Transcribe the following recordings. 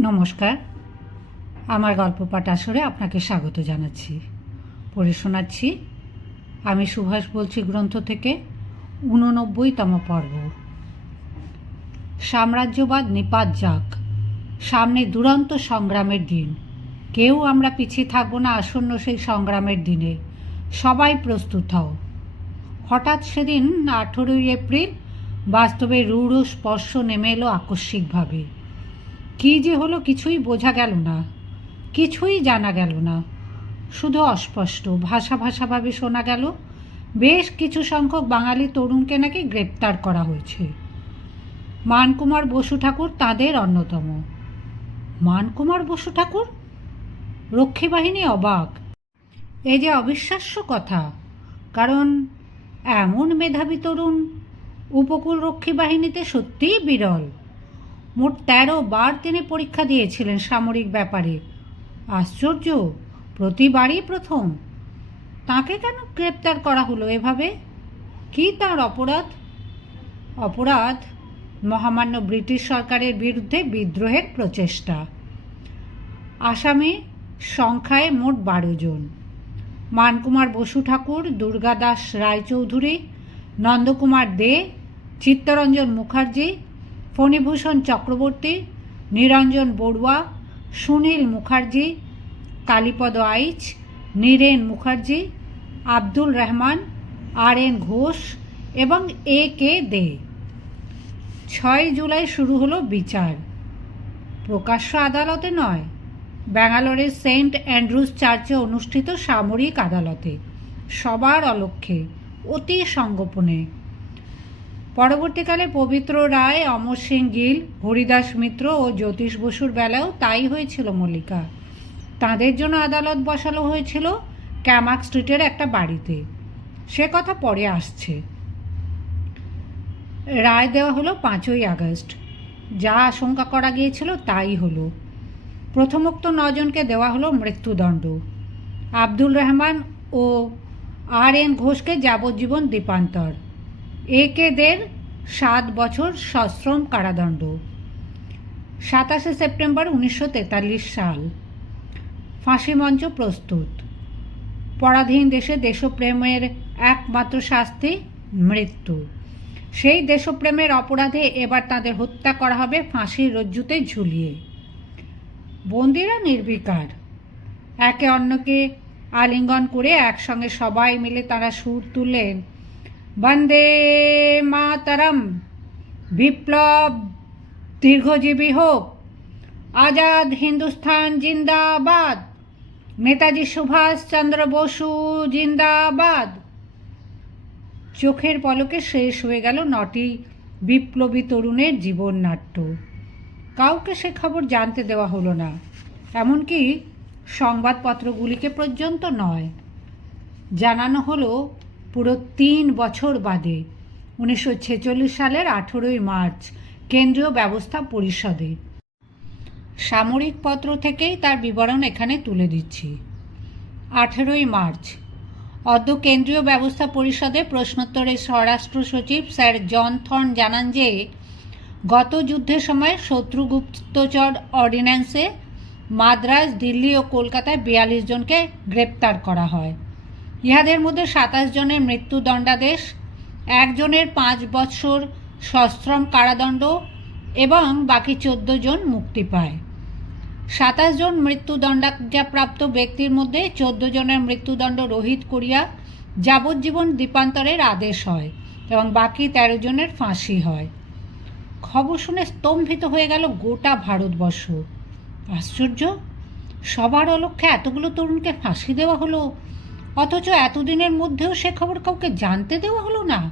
নমস্কার। আমার গল্প পাঠ আসরে আপনাকে স্বাগত জানাচ্ছি। পড়ে শোনাচ্ছি আমি সুভাষ বলছি গ্রন্থ থেকে উননব্বইতম পর্ব। সাম্রাজ্যবাদ নিপাত যাক। সামনে দুরন্ত সংগ্রামের দিন। কেউ আমরা পিছিয়ে থাকব না আসন্ন সেই সংগ্রামের দিনে। সবাই প্রস্তুত হও। হঠাৎ সেদিন আঠেরোই এপ্রিল বাস্তবে রূঢ় স্পর্শ নেমে এলো আকস্মিকভাবে। কী যে হলো কিছুই বোঝা গেল না, কিছুই জানা গেল না। শুধু অস্পষ্ট, ভাষা ভাষাভাবে শোনা গেল, বেশ কিছু সংখ্যক বাঙালি তরুণকে নাকি গ্রেপ্তার করা হয়েছে। মানকুমার বসু ঠাকুর তাদের অন্যতম। মানকুমার বসু ঠাকুর? রক্ষী বাহিনী অবাক। এই যে অবিশ্বাস্য কথা, কারণ এমন মেধাবী তরুণ উপকূল রক্ষী বাহিনীতে সত্যিই বিরল। মোট তেরো বার তিনি পরীক্ষা দিয়েছিলেন সামরিক ব্যাপারে। আশ্চর্য, প্রতিবারই প্রথম। তাকে কেন গ্রেপ্তার করা হলো এভাবে? কি তার অপরাধ? অপরাধ? মহামান্য ব্রিটিশ সরকারের বিরুদ্ধে বিদ্রোহের প্রচেষ্টা। আসামি সংখ্যায় মোট বারো জন। মানকুমার বসু ঠাকুর, দুর্গাদাস রায়চৌধুরী, নন্দকুমার দে, চিত্তরঞ্জন মুখার্জি ফণীভূষণ চক্রবর্তী, নিরঞ্জন বড়ুয়া, সুনীল মুখার্জি, কালীপদ আইচ, নীরেন মুখার্জি, আব্দুল রহমান আর এন ঘোষ এবং এ কে দে। ছয় জুলাই শুরু হলো বিচার। প্রকাশ্য আদালতে নয়, ব্যাঙ্গালোরের সেন্ট অ্যান্ড্রুজ চার্চে অনুষ্ঠিত সামরিক আদালতে। সবার অলক্ষ্যে, অতি সঙ্গোপনে পরবর্তীকালে পবিত্র রায়, অমর সিং গিল, হরিদাস মিত্র ও জ্যোতিষ বসুর বেলাও তাই হয়েছিল মল্লিকা। তাদের জন্য আদালত বসানো হয়েছিল ক্যামাক স্ট্রিটের একটা বাড়িতে। সে কথা পরে আসছে। রায় দেওয়া হলো পাঁচই আগস্ট। যা আশঙ্কা করা গিয়েছিল তাই হলো। প্রথমোক্ত নজনকে দেওয়া হলো মৃত্যুদণ্ড। আব্দুল রহমান ও আর এন ঘোষকে যাবজ্জীবন দ্বীপান্তর এ কে দের সাত বছর সশ্রম কারাদণ্ড। সাতাশে সেপ্টেম্বর উনিশশো তেতাল্লিশ সাল। ফাঁসি মঞ্চ প্রস্তুত। পরাধীন দেশে দেশপ্রেমের একমাত্র শাস্তি মৃত্যু। সেই দেশপ্রেমের অপরাধে এবার তাদের হত্যা করা হবে ফাঁসির রজ্জুতে ঝুলিয়ে। বন্দিরা নির্বিকার। একে অন্যকে আলিঙ্গন করে একসঙ্গে সবাই মিলে তারা সুর তুললেন বন্দে মাতরম বিপ্লব দীর্ঘজীবী হোক আজাদ হিন্দুস্থান জিন্দাবাদ নেতাজি সুভাষচন্দ্র বসু জিন্দাবাদ চোখের পলকে শেষ হয়ে গেল নটি বিপ্লবী তরুণের জীবন নাট্য কাউকে সে খবর জানতে দেওয়া হলো না। এমনকি সংবাদপত্রগুলিকে পর্যন্ত নয়। জানানো হলো পুরো তিন বছর বাদে উনিশশো ছেচল্লিশ সালের আঠেরোই মার্চ কেন্দ্রীয় ব্যবস্থা পরিষদে। সামরিক পত্র থেকেই তার বিবরণ এখানে তুলে দিচ্ছি। আঠেরোই মার্চ, অদ্য কেন্দ্রীয় ব্যবস্থা পরিষদে প্রশ্নোত্তরে স্বরাষ্ট্র সচিব স্যার জন থর্ন জানান যে, গত যুদ্ধের সময় শত্রুগুপ্তচর অর্ডিন্যান্সে মাদ্রাজ, দিল্লি ও কলকাতায় বিয়াল্লিশ জনকে গ্রেপ্তার করা হয়। ইহাদের মধ্যে সাতাশ জনের মৃত্যুদণ্ডাদেশ একজনের পাঁচ বৎসর সশ্রম কারাদণ্ড এবং বাকি চোদ্দ জন মুক্তি পায়। সাতাশ জন মৃত্যুদণ্ডাজ্ঞাপ্রাপ্ত ব্যক্তির মধ্যে চোদ্দ জনের মৃত্যুদণ্ড রহিত করিয়া যাবজ্জীবন দ্বীপান্তরের আদেশ হয় এবং বাকি তেরো জনের ফাঁসি হয়। খবর শুনে স্তম্ভিত হয়ে গেল গোটা ভারতবর্ষ। আশ্চর্য! সবার অলক্ষ্যে এতগুলো তরুণকে ফাঁসি দেওয়া হলো অথচ এতদিনের মধ্যেও সে খবর কাউকে জানতে দেওয়া হলো না।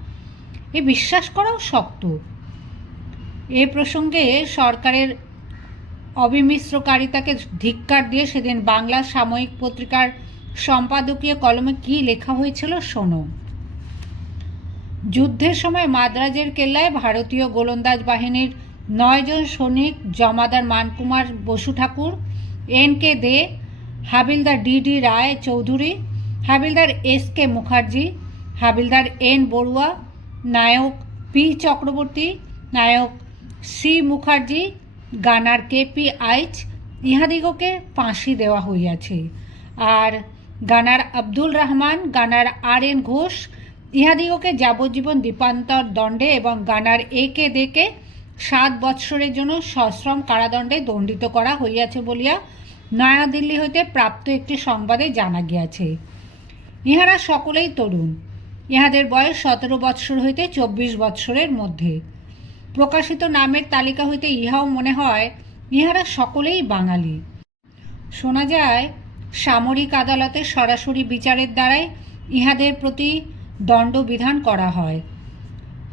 এ বিশ্বাস করাও শক্ত। এ প্রসঙ্গে সরকারের অবিমিশ্রকারিতাকে ধিক্কার দিয়ে সেদিন বাংলা সাময়িক পত্রিকার সম্পাদকীয় কলমে কী লেখা হয়েছিল শোনো। যুদ্ধের সময় মাদ্রাজের কেল্লায় ভারতীয় গোলন্দাজ বাহিনীর নয়জন সৈনিক, জমাদার মানকুমার বসু ঠাকুর, এন কে দে, হাবিলদার ডি ডি রায় চৌধুরী হাবিলদার এস কে মুখার্জি, হাবিলদার এন বড়ুয়া, নায়ক পি চক্রবর্তী, নায়ক C Mukherjee, gunner K P Aich, ইহাদিগকে ফাঁসি দেওয়া হইয়াছে। আর gunner Abdul Rahman, gunner R N Ghosh, ইহাদিগকে যাবজ্জীবন দ্বীপান্তর দণ্ডে এবং গানার এ কে দেকে সাত বৎসরের জন্য সশ্রম কারাদণ্ডে দণ্ডিত করা হইয়াছে বলিয়া নয়াদিল্লি হইতে প্রাপ্ত একটি সংবাদে জানা গিয়াছে। ইহারা সকলেই তরুণ। ইহাদের বয়স সতেরো বৎসর হইতে চব্বিশ বৎসরের মধ্যে। প্রকাশিত নামের তালিকা হইতে ইহাও মনে হয় ইহারা সকলেই বাঙালি। শোনা যায়, সামরিক আদালতে সরাসরি বিচারের দ্বারাই ইহাদের প্রতি দণ্ডবিধান করা হয়।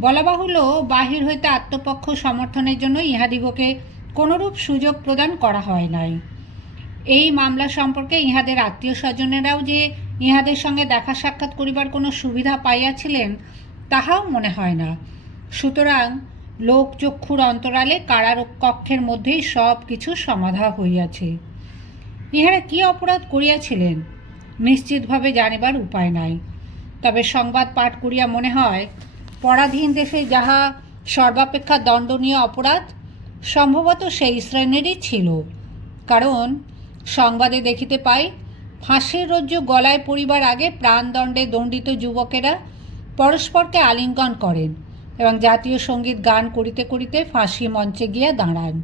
বলা বাহুল্য, বাহির হইতে আত্মপক্ষ সমর্থনের জন্য ইহাদিগকে কোনরূপ সুযোগ প্রদান করা হয় নাই। এই মামলা সম্পর্কে ইহাদের আত্মীয় স্বজনেরাও যে ইহাদের সঙ্গে দেখা সাক্ষাৎ করিবার কোনো সুবিধা পাইয়াছিলেন তাহাও মনে হয় না। সুতরাং লোকচক্ষুর অন্তরালে কারার কক্ষের মধ্যেই সব কিছু সমাধা হইয়াছে। ইহারা কি অপরাধ করিয়াছিলেন? নিশ্চিতভাবে জানিবার উপায় নাই। তবে সংবাদ পাঠ করিয়া মনে হয়, পরাধীন দেশে যাহা সর্বাপেক্ষা দণ্ডনীয় অপরাধ, সম্ভবত সেই শ্রেণীরই ছিল। কারণ সংবাদে দেখিতে পাই ফাঁসির রজ্জু গলায় পড়িবার আগে প্রাণদণ্ডে দণ্ডিত যুবকেরা পরস্পরকে আলিঙ্গন করেন এবং জাতীয় সংগীত গান করিতে করিতে ফাঁসি মঞ্চে গিয়া দাঁড়ান।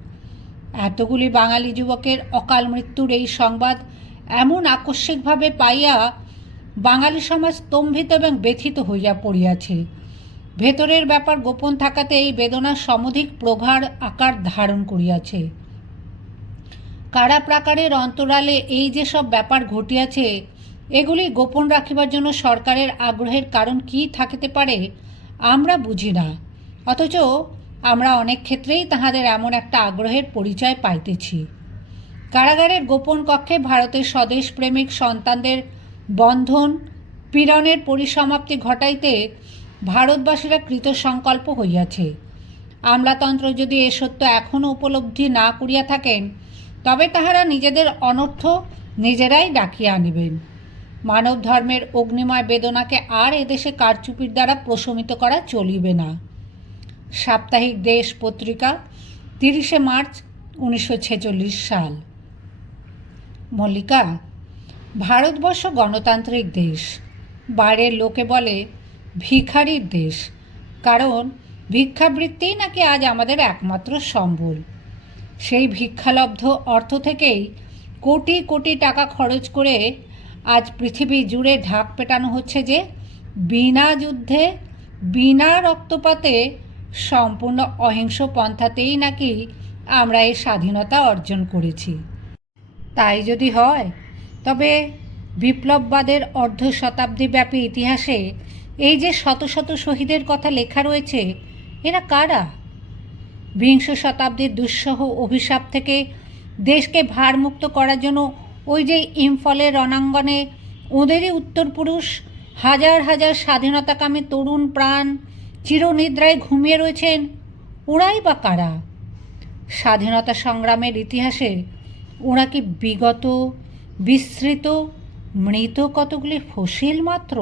এতগুলি বাঙালি যুবকের অকাল মৃত্যুর এই সংবাদ এমন আকস্মিকভাবে পাইয়া বাঙালি সমাজ স্তম্ভিত এবং ব্যথিত হইয়া পড়িয়াছে। ভেতরের ব্যাপার গোপন থাকাতে এই বেদনা সমধিক প্রগাঢ় আকার ধারণ করিয়াছে। কারা প্রাকারের অন্তরালে এই যে সব ব্যাপার ঘটিয়াছে, এগুলি গোপন রাখিবার জন্য সরকারের আগ্রহের কারণ কি থাকিতে পারে, আমরা বুঝি না। অথচ আমরা অনেক ক্ষেত্রেই তাহাদের এমন একটা আগ্রহের পরিচয় পাইতেছি। কারাগারের গোপন কক্ষে ভারতের স্বদেশ প্রেমিক সন্তানদের বন্ধন, পীড়নের পরিসমাপ্তি ঘটাইতে ভারতবাসীরা কৃতসংকল্প হইয়াছে। আমলাতন্ত্র যদি এ সত্য এখনও উপলব্ধি না করিয়া থাকেন তবে তাহারা নিজেদের অনর্থ নিজেরাই ডাকিয়া আনিবেন। মানব ধর্মের অগ্নিময় বেদনাকে আর এদেশে কারচুপির দ্বারা প্রশমিত করা চলিবে না। সাপ্তাহিক দেশ পত্রিকা, তিরিশে মার্চ, উনিশশো ছেচল্লিশ সাল। মল্লিকা, ভারতবর্ষ গণতান্ত্রিক দেশ। বাইরের লোকে বলে ভিখারির দেশ। কারণ ভিক্ষাবৃত্তিই নাকি আজ আমাদের একমাত্র সম্বল। সেই ভিক্ষালব্ধ অর্থ থেকেই কোটি কোটি টাকা খরচ করে আজ পৃথিবী জুড়ে ঢাক পেটানো হচ্ছে যে বিনা যুদ্ধে, বিনা রক্তপাতে সম্পূর্ণ অহিংস পন্থাতেই নাকি আমরা এই স্বাধীনতা অর্জন করেছি। তাই যদি হয়, তবে বিপ্লববাদের অর্ধ শতাব্দীব্যাপী ইতিহাসে এই যে শত শত শহীদের কথা লেখা রয়েছে, এরা কারা? বিংশ শতাব্দীর দুঃসহ অভিশাপ থেকে দেশকে ভারমুক্ত করার জন্য ওই যে ইম্ফলের রণাঙ্গনে ওদেরই উত্তরপুরুষ হাজার হাজার স্বাধীনতাকামী তরুণ প্রাণ চিরনিদ্রায় ঘুমিয়ে রয়েছেন। ওরাই বা কারা? স্বাধীনতা সংগ্রামের ইতিহাসে ওরা কি বিগত বিস্মৃত মৃত কতগুলি ফসিল মাত্র?